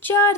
4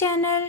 channel.